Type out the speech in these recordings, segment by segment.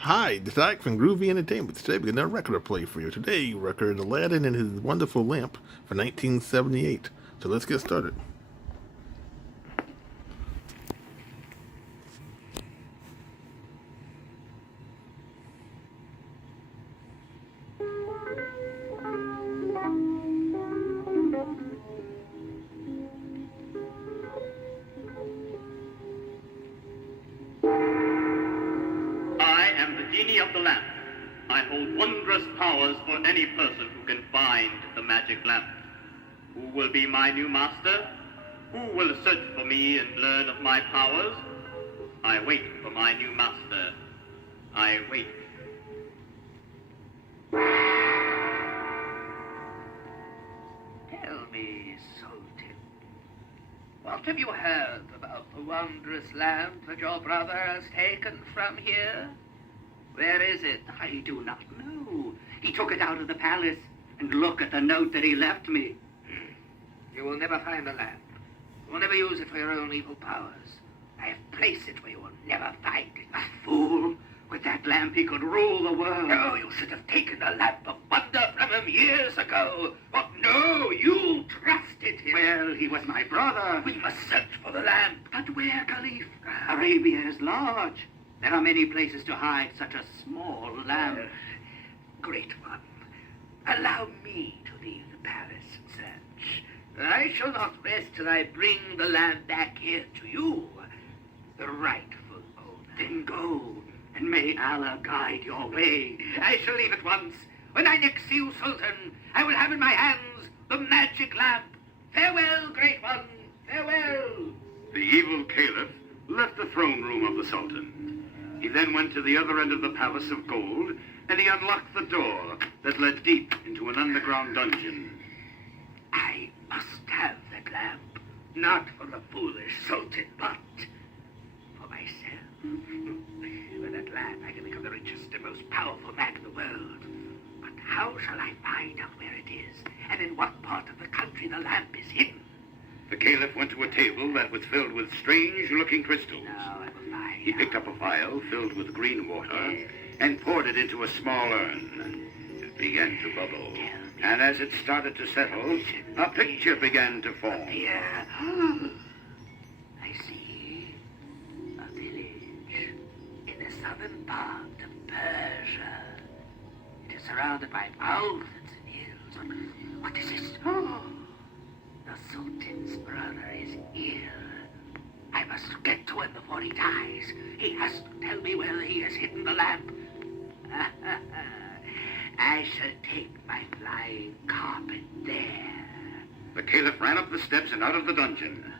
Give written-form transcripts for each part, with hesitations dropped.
Hi, this is Ike from Groovy Entertainment. Today we're going to record play for you. Today, record Aladdin and His Wonderful Lamp for 1978. So let's get started. I am the genie of the lamp. I hold wondrous powers for any person who can find the magic lamp. Who will be my new master? Who will search for me and learn of my powers? I wait for my new master. I wait. Tell me, Sultan, what have you heard about the wondrous lamp that your brother has taken from here? Where is it? I do not know. He took it out of the palace, and look at the note that he left me. You will never find the lamp. You will never use it for your own evil powers. I have placed it where you will never find it. A fool! With that lamp he could rule the world. No, you should have taken the lamp of wonder from him years ago. But no, you trusted him. Well, he was my brother. We must search for the lamp. But where, Caliph? Arabia is large. There are many places to hide such a small lamp. Great one, allow me to leave the palace and search. I shall not rest till I bring the lamp back here to you, the rightful owner. Then go, and may Allah guide your way. I shall leave at once. When I next see you, Sultan, I will have in my hands the magic lamp. Farewell, great one, farewell. The evil caliph left the throne room of the Sultan. He then went to the other end of the palace of gold, and he unlocked the door that led deep into an underground dungeon. I must have that lamp, not for the foolish Sultan, but for myself. With that lamp, I can become the richest and most powerful man in the world. But how shall I find out where it is, and in what part of the country the lamp is hidden? The caliph went to a table that was filled with strange-looking crystals. Now I will find He out. picked up a vial filled with green water and poured it into a small urn. It began to bubble, and as it started to settle, a picture began to form. Here. I see a village in the southern part of Persia. It is surrounded by mountains and hills. What is this? Oh, the Sultan's brother is ill. I must get to him before he dies. He has to tell me where he has hidden the lamp. I shall take my flying carpet there. The caliph ran up the steps and out of the dungeon.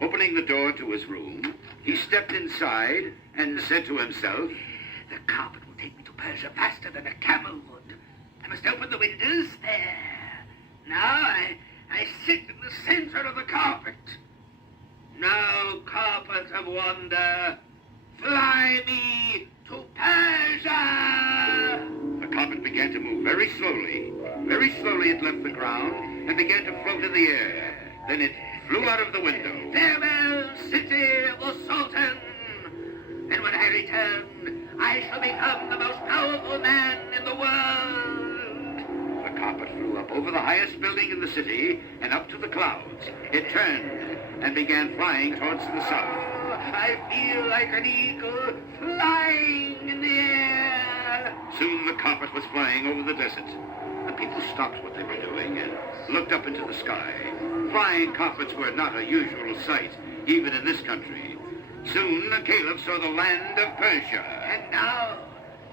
Opening the door to his room, he stepped inside and said to himself, The carpet will take me to Persia faster than a camel would. I must open the windows there. Now I sit in the center of the carpet. Now, carpet of wonder, fly me to Persia! The carpet began to move very slowly. Very slowly it left the ground and began to float in the air. Then it flew out of the window. Farewell, city of the Sultan! And when I return, I shall become the most powerful man in the world! The carpet flew up over the highest building in the city and up to the clouds. It turned and began flying towards the south. I feel like an eagle flying in the air! Soon the carpet was flying over the desert. The people stopped what they were doing and looked up into the sky. Flying carpets were not a usual sight, even in this country. Soon the caliph saw the land of Persia. And now,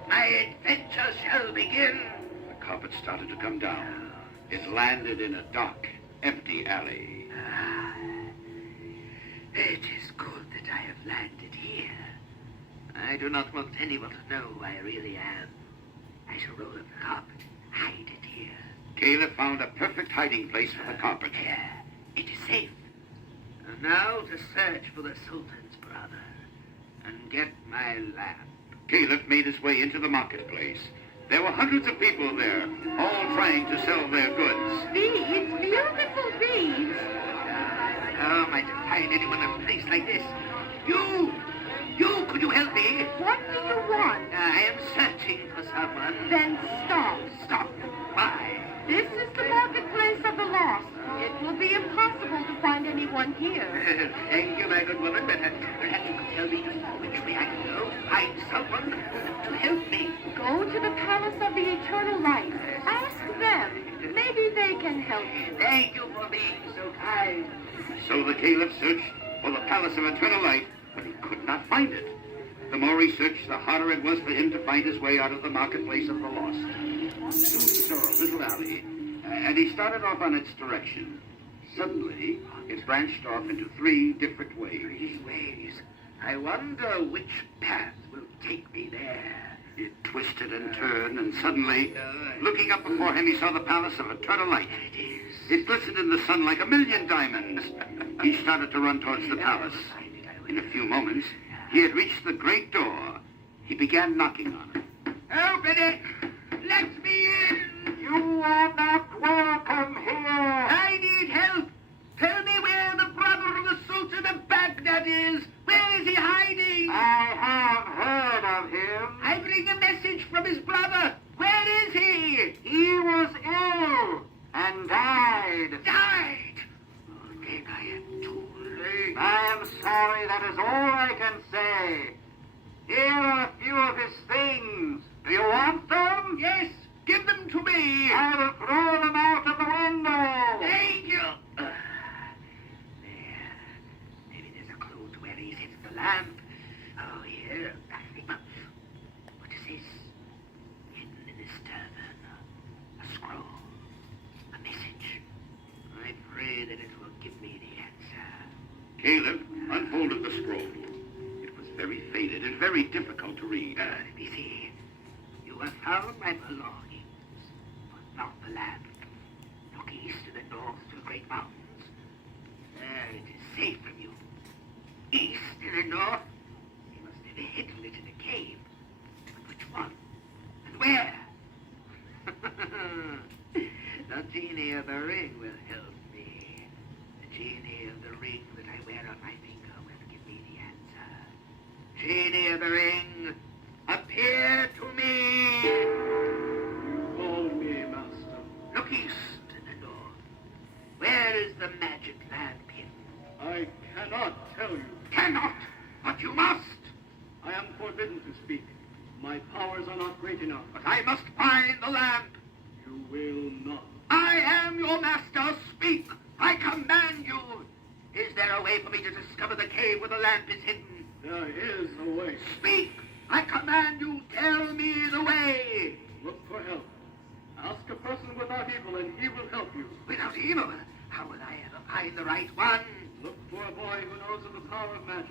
my adventure shall begin. The carpet started to come down. It landed in a dark, empty alley. It is good that I have landed here. I do not want anyone to know who I really am. I shall roll up the carpet, hide it here. Caliph found a perfect hiding place for the carpet. There, it is safe. And now to search for the Sultan's brother and get my lamp. Caliph made his way into the marketplace. There were hundreds of people there, all trying to sell their goods. Beads, beautiful beads. How am I to find anyone in a place like this? You! Could you help me? What do you want? I am eternal life. Ask them. Maybe they can help you. Thank you for being so kind. So the caliph searched for the Palace of Eternal Light, but he could not find it. The more he searched, the harder it was for him to find his way out of the marketplace of the lost. Soon he saw a little alley, and he started off on its direction. Suddenly, it branched off into 3 different ways. 3 ways. I wonder which path will take me there. It twisted and turned, and suddenly, looking up before him, he saw the Palace of Eternal Light. There it is. It glistened in the sun like a million diamonds. He started to run towards the palace. In a few moments, he had reached the great door. He began knocking on it. Open it! Let me in! You are not welcome here. I need help! Tell me where the brother of the Sultan of Baghdad is! Where is he hiding? I have heard of him. I bring a message from his brother! Where is he? He was ill and died. Died! Oh, then I am too late. I am sorry, that is all I can say. Here are a few of his things. Do you want them? Yes, give them to me! I will throw them out of the window. Thank you! There. Maybe there's a clue to where he's hidden the lamp. Oh, here. What is this? Hidden in this turban. A scroll. A message. I pray that it will give me the answer. Caleb unfolded the scroll. It was very faded and very difficult to read. Let me see. You have found my belongings, but not the lamp. Look east to the north to the great mountains. There it is safe from you. East to the north? You must have hidden it in a cave. But which one? And where? The genie of the ring will help me. The genie of the ring that I wear on my finger will give me the answer. Genie of the ring, appear to me! Call me, Master. Look east to the north. Where is the magic lamp hidden? I cannot tell you. Cannot, but you must. I am forbidden to speak. My powers are not great enough. But I must find the lamp. You will not. I am your master. Speak. I command you. Is there a way for me to discover the cave where the lamp is hidden? There is a way. Speak. I command you. Tell me the way. Look for help. Ask a person without evil, and he will help you. Without evil, how will I ever find the right one? Look for a boy who knows of the power of magic.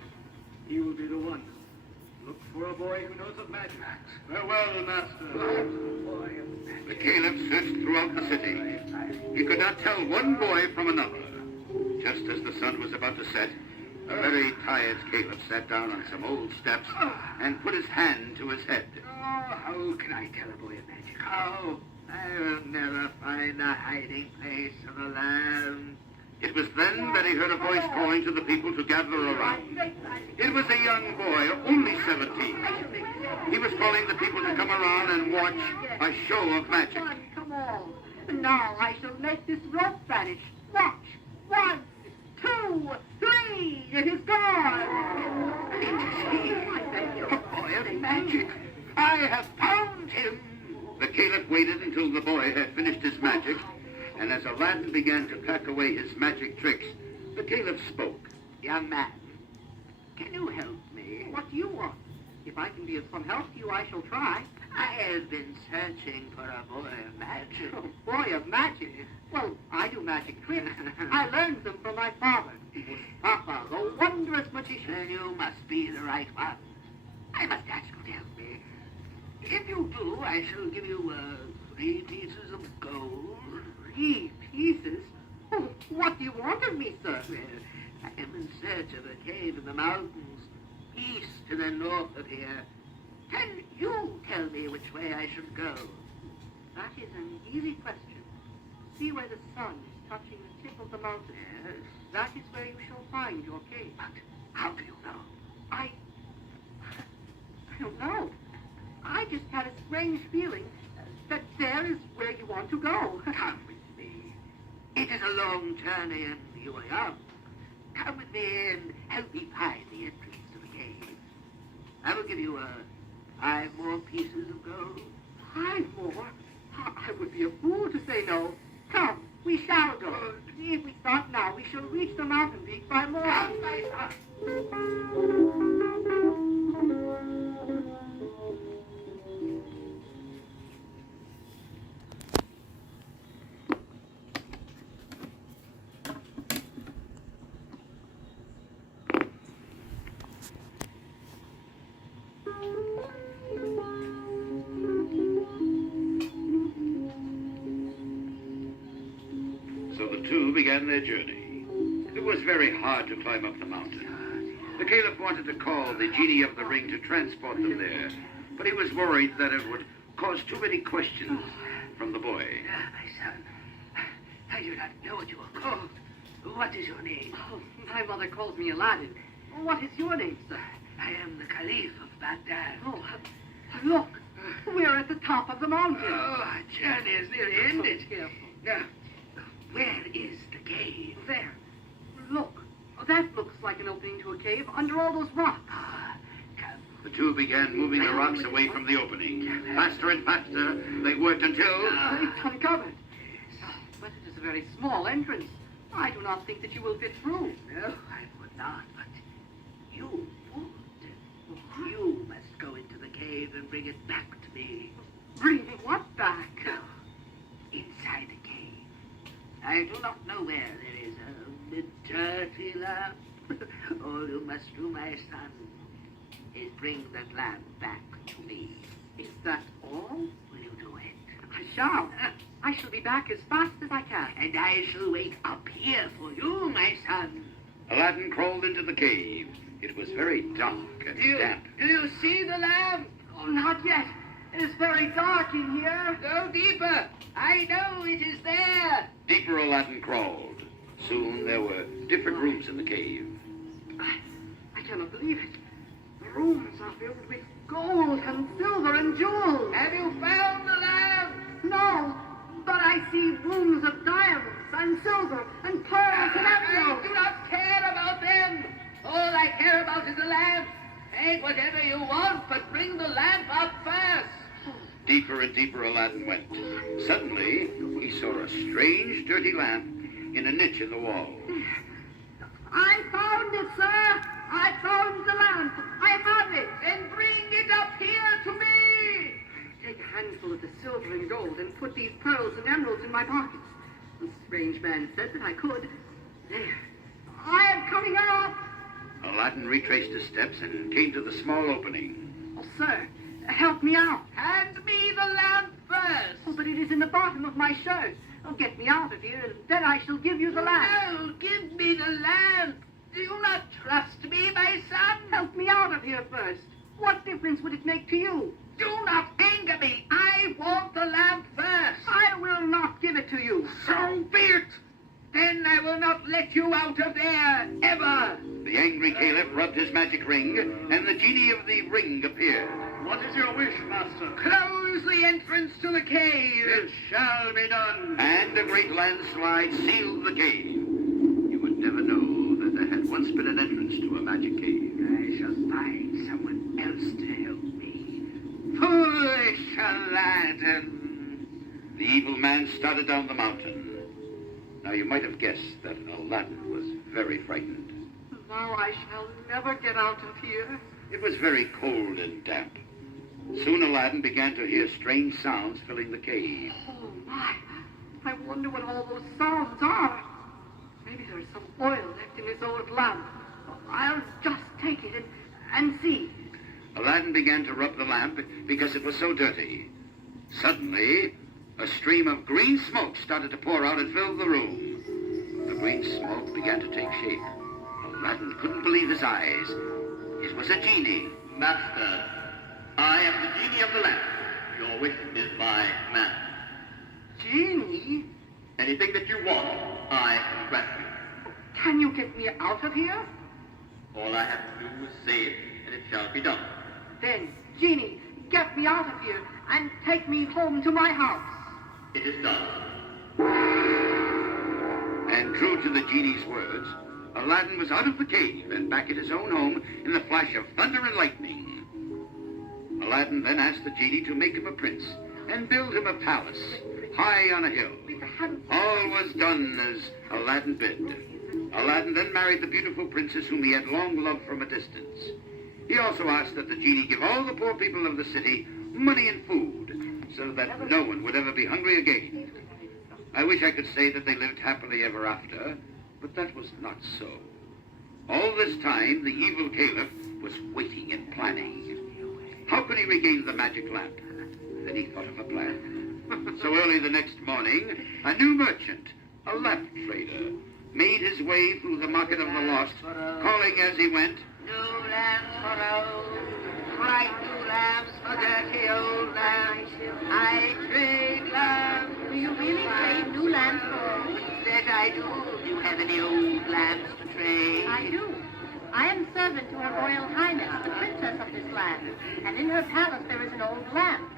He will be the one. Look for a boy who knows of magic. Farewell, Master. The caliph searched throughout the city. He could not tell one boy from another. Just as the sun was about to set, a very tired caliph sat down on some old steps and put his hand to his head. Oh, how can I tell a boy of magic? How? I will never find the hiding place of the lamp. It was then that he heard a voice calling to the people to gather around. It was a young boy, only 17. He was calling the people to come around and watch a show of magic. Come on. Now I shall make this rope vanish. Watch. 1, 2, 3. It is gone. It is he, a boy of magic. I have found him. The caliph waited until the boy had finished his magic, and as Aladdin began to pack away his magic tricks, the caliph spoke. Young man, can you help me? What do you want? If I can be of some help to you, I shall try. I have been searching for a boy of magic. Oh, boy of magic. Well, I do magic tricks. I learned them from my father. Papa, the wondrous magician. Then you must be the right one. I must ask you to help me. If you do, I shall give you 3 pieces of gold. 3 pieces? Oh, what do you want of me, sir? Well, I am in search of a cave in the mountains, east to the north of here. Can you tell me which way I should go? That is an easy question. See where the sun is touching the tip of the mountain. Yes, That is where you shall find your cave. but how do you know? I don't know. I just had a strange feeling that there is where you want to go. Come with me. It is a long journey and you are young. Come with me and help me find the entrance to the cave. I will give you 5 more pieces of gold. 5 more? I would be a fool to say no. Come, we shall go. If we start now, we shall reach the mountain peak by morning. So the two began their journey. It was very hard to climb up the mountain. The caliph wanted to call the genie of the ring to transport them there, but he was worried that it would cause too many questions from the boy. My son, I do not know what you are called. What is your name? Oh, my mother calls me Aladdin. What is your name, sir? I am the Caliph of Baghdad. Oh, look. We're at the top of the mountain. Oh, our journey is nearly ended. Careful. Now, where is the cave? There. Look. That looks like an opening to a cave under all those rocks. Come. The two began moving the rocks away from the opening. Faster and faster, they worked until... It's uncovered. But it is a very small entrance. I do not think that you will fit through. No, I would not, but you would. You must go into the cave and bring it back to me. Bring what back? Go inside the cave. I do not know where there is a dirty lamp. All you must do, my son, is bring that lamp back to me. Is that all? Will you do it? I shall. I shall be back as fast as I can. And I shall wait up here for you, my son. Aladdin crawled into the cave. It was very dark and damp. Do you see the lamp? Oh, not yet. It is very dark in here. Go deeper. I know it is there. Deeper Aladdin crawled. Soon there were different rooms in the cave. I cannot believe it. The rooms are filled with gold and silver and jewels. Have you found the lamp? No, but I see rooms of diamonds and silver and pearls and I emeralds. do not care about them. All I care about is the lamp. Take whatever you want, but bring the lamp up first. Deeper and deeper Aladdin went. Suddenly, he saw a strange, dirty lamp in a niche in the wall. I found it, sir. I found the lamp. I have it. Then bring it up here to me. Take a handful of the silver and gold and put these pearls and emeralds in my pockets. The strange man said that I could. There. I am coming up. Aladdin retraced his steps and came to the small opening. Oh, sir, help me out. Hand me the lamp first. Oh, but it is in the bottom of my shirt. Oh, get me out of here, and then I shall give you the lamp. No, give me the lamp. Do you not trust me, my son? Help me out of here first. What difference would it make to you? Do not anger me. I want the lamp first. I will not give it to you. So be it. Then I will not let you out of there, ever. The angry caliph rubbed his magic ring, and the genie of the ring appeared. What is your wish, master? Close the entrance to the cave. It shall be done. And a great landslide sealed the cave. You would never know that there had once been an entrance to a magic cave. I shall find someone else to help me. Foolish Aladdin. The evil man started down the mountain. Now you might have guessed that Aladdin was very frightened. Now I shall never get out of here. It was very cold and damp. Soon Aladdin began to hear strange sounds filling the cave. Oh, my. I wonder what all those sounds are. Maybe there's some oil left in this old lamp. I'll just take it and see. Aladdin began to rub the lamp because it was so dirty. Suddenly, a stream of green smoke started to pour out and fill the room. The green smoke began to take shape. Aladdin couldn't believe his eyes. It was a genie. Master, I am the genie of the lamp. Your wish is my command. Genie, Anything that you want, I can grant you. can you get me out of here? All I have to do is say it, and it shall be done. Then, Genie, get me out of here and take me home to my house. It is done. And true to the genie's words, Aladdin was out of the cave and back at his own home in the flash of thunder and lightning. Aladdin then asked the genie to make him a prince, and build him a palace high on a hill. All was done as Aladdin bid. Aladdin then married the beautiful princess whom he had long loved from a distance. He also asked that the genie give all the poor people of the city money and food, so that no one would ever be hungry again. I wish I could say that they lived happily ever after, but that was not so. All this time, the evil caliph was waiting and planning. How could he regain the magic lamp? Then he thought of a plan. So early the next morning, a new merchant, a lamp trader, made his way through the market of the lost, calling as he went, New lamps for old, bright new lamps for dirty old lamps. I trade lamps. Do you really trade new lamps for old? That I do. Do you have any old lamps to trade? I do. I am servant to Her Royal Highness, the Princess of this land, and in her palace there is an old lamp.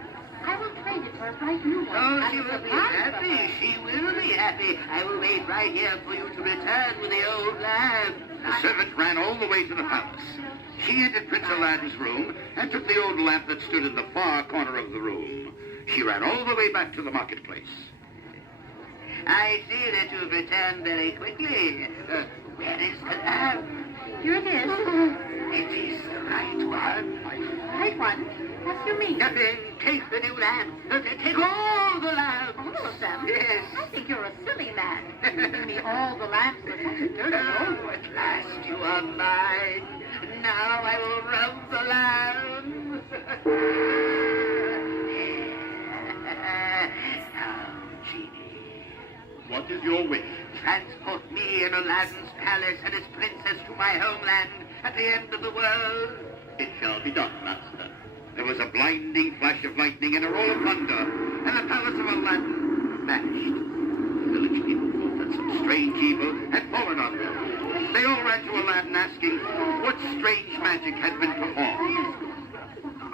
I will trade it for a bright new one. Oh, as she a will be surprise happy. for her. She will be happy. I will wait right here for you to return with the old lamp. the servant ran all the way to the palace. She entered Prince Aladdin's room and took the old lamp that stood in the far corner of the room. She ran all the way back to the marketplace. I see that you've returned very quickly. Where is the lamp? Here it is. It is the right one. Right one? What do you mean? Nothing. Take the new lamp. Take all the lamps. All of them? Yes. I think you're a silly man. Giving me all the lamps for such a dirty old Oh, one. at last you are mine. Now I will rub the lamp. Oh, genie. What is your wish? Transport me and Aladdin's palace and his princess to my homeland at the end of the world. It shall be done, master. There was a blinding flash of lightning and a roll of thunder, and the palace of Aladdin vanished. The village people thought that some strange evil had fallen on them. They all ran to Aladdin asking what strange magic had been performed.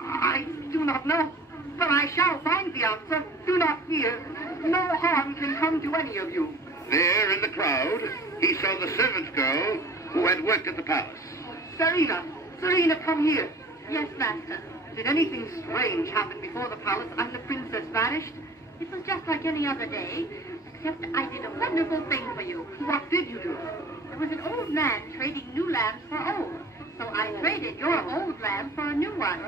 I do not know, but I shall find the answer. Do not fear. No harm can come to any of you. There in the crowd, he saw the servant girl who had worked at the palace. Serena, come here. Yes, master. Did anything strange happen before the palace and the princess vanished? It was just like any other day, except I did a wonderful thing for you. What did you do? There was an old man trading new lamps for old, so I traded your old lamp for a new one.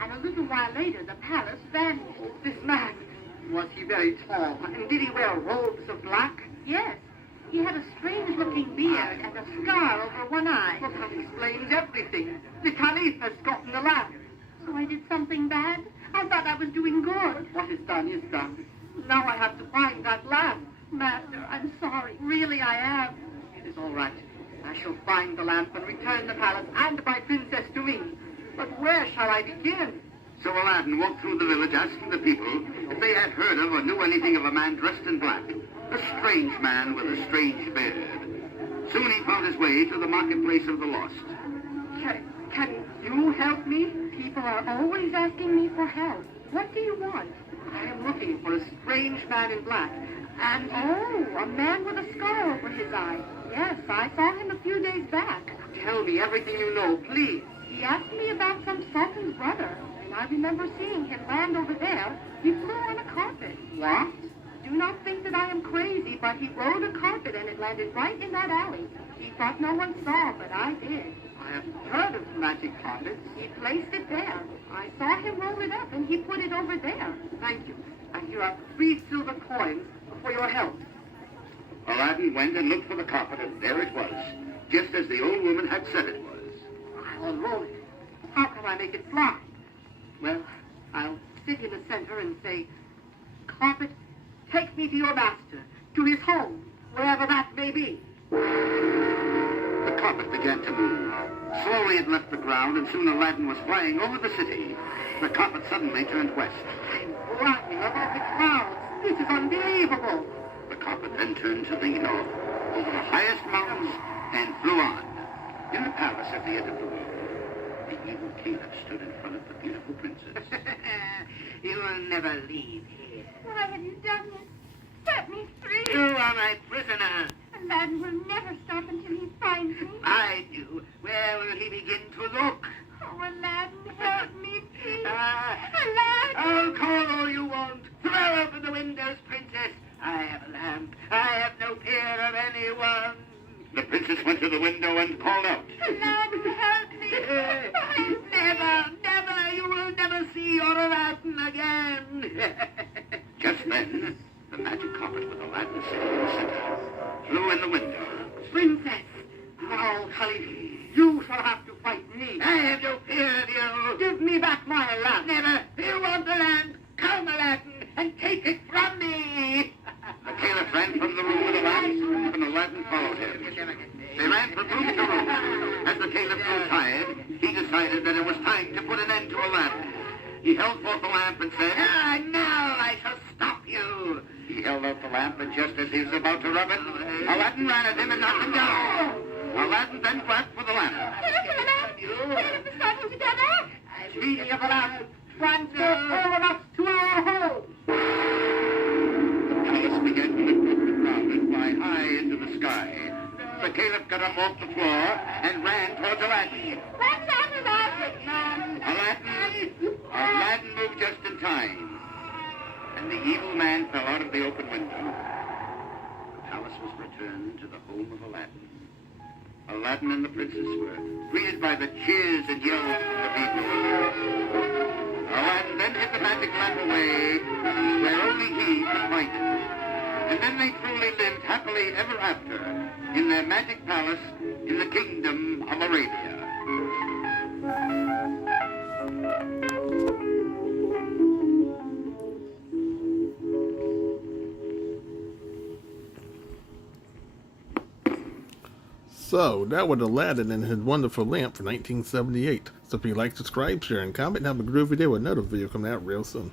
And a little while later, the palace vanished. This man, was he very tall? And did he wear robes of black? Yes. He had a strange-looking beard and a scar over one eye. Well, that explains everything. The Caliph has gotten the lamp. So I did something bad? I thought I was doing good. What is done is done. Now I have to find that lamp. Master, I'm sorry. Really, I am. It is all right. I shall find the lamp and return the palace and my princess to me. But where shall I begin? So Aladdin walked through the village asking the people if they had heard of or knew anything of a man dressed in black. A strange man with a strange beard. Soon he found his way to the marketplace of the lost. Can you help me? People are always asking me for help. What do you want? I am looking for a strange man in black. And, oh, a man with a scar over his eye. Yes, I saw him a few days back. Tell me everything you know, please. He asked me about some sultan's brother, and I remember seeing him land over there. He flew on a carpet. What? Do not think that I am crazy, but he rode a carpet and it landed right in that alley. He thought no one saw, but I did. I have heard of magic carpets. He placed it there. I saw him roll it up and he put it over there. Thank you. And here are 3 silver coins for your help. Aladdin went and looked for the carpet, and there it was, just as the old woman had said it was. I'll unroll it. How can I make it fly? Well, I'll sit in the center and say, Carpet, take me to your master, to his home, wherever that may be. The carpet began to move. Slowly it left the ground, and soon Aladdin was flying over the city. The carpet suddenly turned west. I'm flying above the clouds. This is unbelievable. The carpet then turned to the north, over the highest mountains, and flew on. In the palace at the end of the world, the evil caliph stood in front of the beautiful princess. You will never leave here. Why have you done this? Set me free. You are my prisoner. Aladdin will never stop until he finds me. I do. Where will he begin to look? Oh, Aladdin, help me, please. Ah. Aladdin! I'll call all you want. princess went to the window and called out. Aladdin, help me! Never, never, you will never see your Aladdin again. Just then, the magic carpet with Aladdin sitting in the center flew in the window. Princess, now, Khalifa, you shall have to fight me. I have no fear of you. Give me back my lamp. Never. You want the land? Come, Aladdin, and take it from me. The caliph ran from the room with Aladdin, and Aladdin followed him. They ran from room to room. As the caliph grew tired, he decided that it was time to put an end to Aladdin. He held forth the lamp and said, Now I shall stop you. He held out the lamp, and just as he was about to rub it, Aladdin ran at him and knocked him down. Aladdin then grabbed for the lamp. Speaking of the lamp, transfer all of us to our home. The palace began to lift off the ground and fly high into the sky. The caliph got up off the floor and ran towards Aladdin. Aladdin moved just in time, and the evil man fell out of the open window. The palace was returned to the home of Aladdin. Aladdin and the princess were greeted by the cheers and yells from the people. Aladdin then hid the magic lamp away where only he could find it. And then they truly lived happily ever after in their magic palace in the kingdom of Arabia. So, that was Aladdin and his wonderful lamp for 1978. So if you like, subscribe, share, and comment, and have a groovy day with another video coming out real soon.